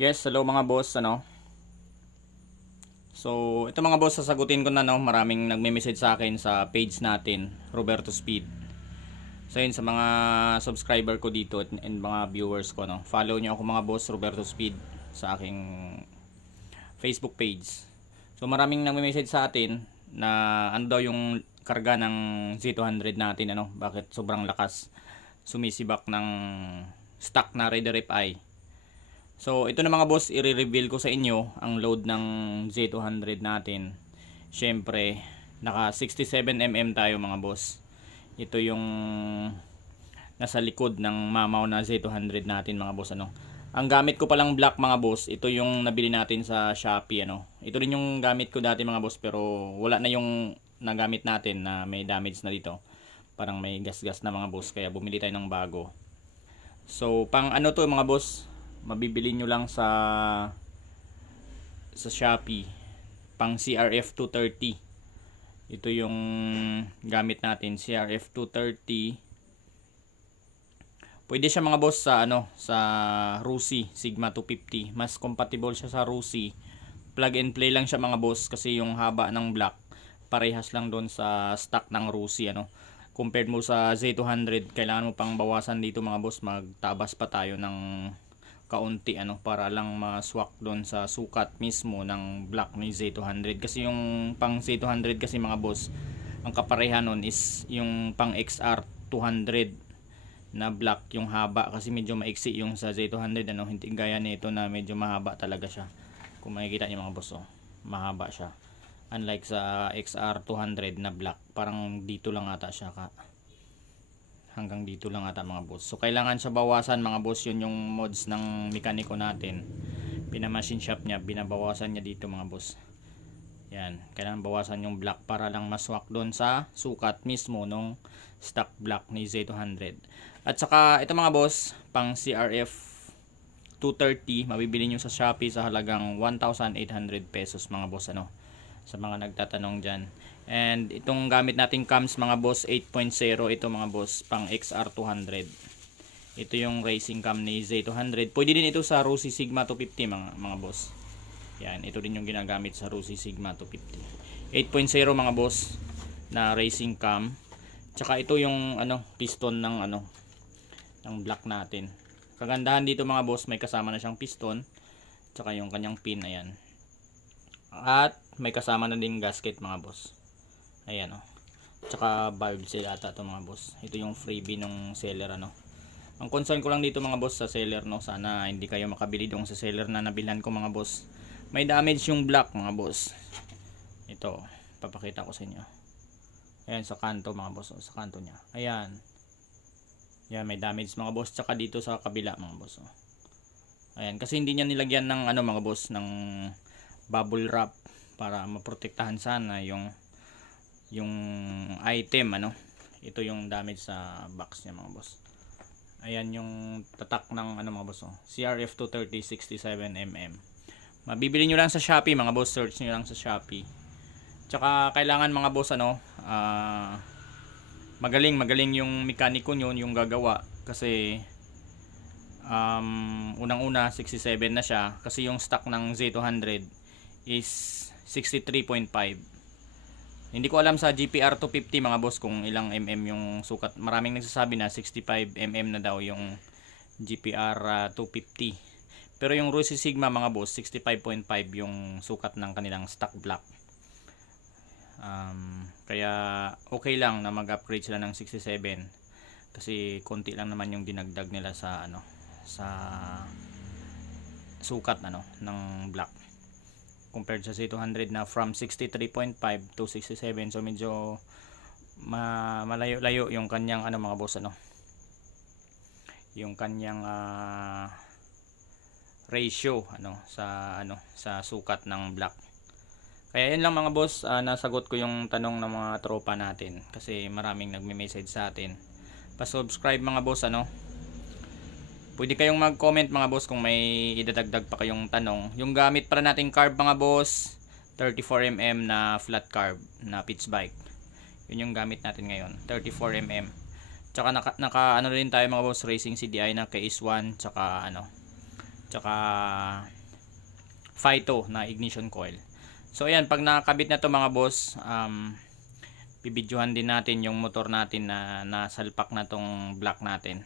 Yes, hello mga boss, So, ito mga boss, sasagutin ko na, maraming nagme-message sa akin sa page natin, Roberto Speed. So, yun, sa mga subscriber ko dito and mga viewers ko, follow nyo ako mga boss, Roberto Speed, sa aking Facebook page. So, maraming nagme-message sa atin na ano daw yung karga ng Z200 natin, bakit sobrang lakas sumisibak ng stock na Raider FI. So, ito na mga boss, i-reveal ko sa inyo ang load ng Z200 natin. Siyempre, naka 67mm tayo mga boss. Ito yung nasa likod ng mamaw na Z200 natin mga boss. Ang gamit ko palang black mga boss, ito yung nabili natin sa Shopee. Ito rin yung gamit ko dati mga boss, pero wala na yung nagamit natin na may damage na dito. Parang may gas-gas na mga boss, kaya bumili tayo ng bago. So, pang ano to mga boss, mabibili nyo lang sa Shopee, pang CRF 230. Ito yung gamit natin, CRF 230. Pwede siya mga boss sa Rusi Sigma 250. Mas compatible siya sa Rusi. Plug and play lang siya mga boss, kasi yung haba ng block parehas lang doon sa stock ng Rusi Compared mo sa Z200, kailangan mo pang bawasan dito mga boss, magtabas pa tayo ng kaunti para lang maswak doon sa sukat mismo ng block ni Z200. Kasi yung pang Z200 kasi mga boss, ang kapareha nun is yung pang XR 200 na block, yung haba kasi medyo maiksi yung sa Z200 hindi gaya nito na medyo mahaba talaga siya. Kung makikita niyo mga boss, mahaba siya, unlike sa XR 200 na block, parang dito lang ata siya hanggang dito lang ata mga boss. So kailangan siya bawasan mga boss, yun yung mods ng mekaniko natin. Pinamachine shop niya, binabawasan niya dito mga boss. Yan, kailangan bawasan yung block para lang maswak doon sa sukat mismo nung stock block ni Z200. At saka ito mga boss, pang CRF 230, mabibili nyo sa Shopee sa halagang 1,800 pesos mga boss sa mga nagtatanong dyan. And itong gamit nating cams mga boss, 8.0 ito mga boss, pang XR200. Ito yung racing cam ni Z200. Pwede din ito sa Rusi Sigma 250 mga boss. Yan, ito din yung ginagamit sa Rusi Sigma 250. 8.0 mga boss na racing cam. Tsaka ito yung piston ng block natin. Kagandahan dito mga boss, may kasama na siyang piston, tsaka yung kanyang pin, ayan. At may kasama na din gasket mga boss. Ayan Tsaka valve sila ata to mga boss. Ito yung freebie ng seller Ang concern ko lang dito mga boss sa seller sana hindi kayo makabili doon sa seller na nabilhan ko mga boss. May damage yung block mga boss. Ito, papakita ko sa inyo. Ayan sa kanto mga boss, sa kanto niya. Ayan. Yan, may damage mga boss, tsaka dito sa kabila mga boss. Ayan, kasi hindi niya nilagyan ng mga boss ng bubble wrap para maprotektahan sana yung item ito yung damage sa box niya mga boss. Ayan yung tatak ng mga boss CRF 230 67mm. Mabibili nyo lang sa Shopee mga boss, search nyo lang sa Shopee. Tsaka kailangan mga boss magaling yung mekaniko nyo yung gagawa, kasi unang-una 67 na siya, kasi yung stock ng Z200 is 63.5. Hindi ko alam sa GPR 250 mga boss kung ilang yung sukat. Maraming nagsasabi na 65mm na daw yung GPR 250. Pero yung Rusi Sigma mga boss, 65.5 yung sukat ng kanilang stock block. Kaya okay lang na mag-upgrade sila ng 67, kasi konti lang naman yung dinagdag nila sa sa sukat ng block compared sa Z200 na from 63.5 to 67. So medyo malayo-layo yung kanyang mga boss yung kanyang ratio sa sukat ng block. Kaya yun lang mga boss, nasagot ko yung tanong ng mga tropa natin, kasi maraming nagme-message sa atin. Pa-subscribe mga boss Pwede kayong mag-comment mga boss kung may idadagdag pa kayong tanong. Yung gamit pala nating carb mga boss, 34mm na flat carb na pitch bike. Yun yung gamit natin ngayon, 34mm. Tsaka naka rin tayo mga boss, racing CDI na KS1, tsaka Phyto na ignition coil. So ayan, pag nakakabit na to mga boss, bibidyohan din natin yung motor natin na nasalpak na tong block natin.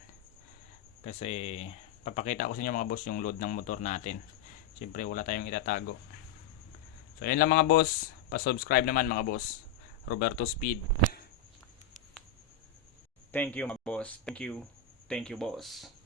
Kasi papakita ko sa inyo mga boss yung load ng motor natin. Siyempre wala tayong itatago. So ayan lang mga boss, pa-subscribe naman mga boss. Roberto Speed. Thank you mga boss. Thank you. Thank you boss.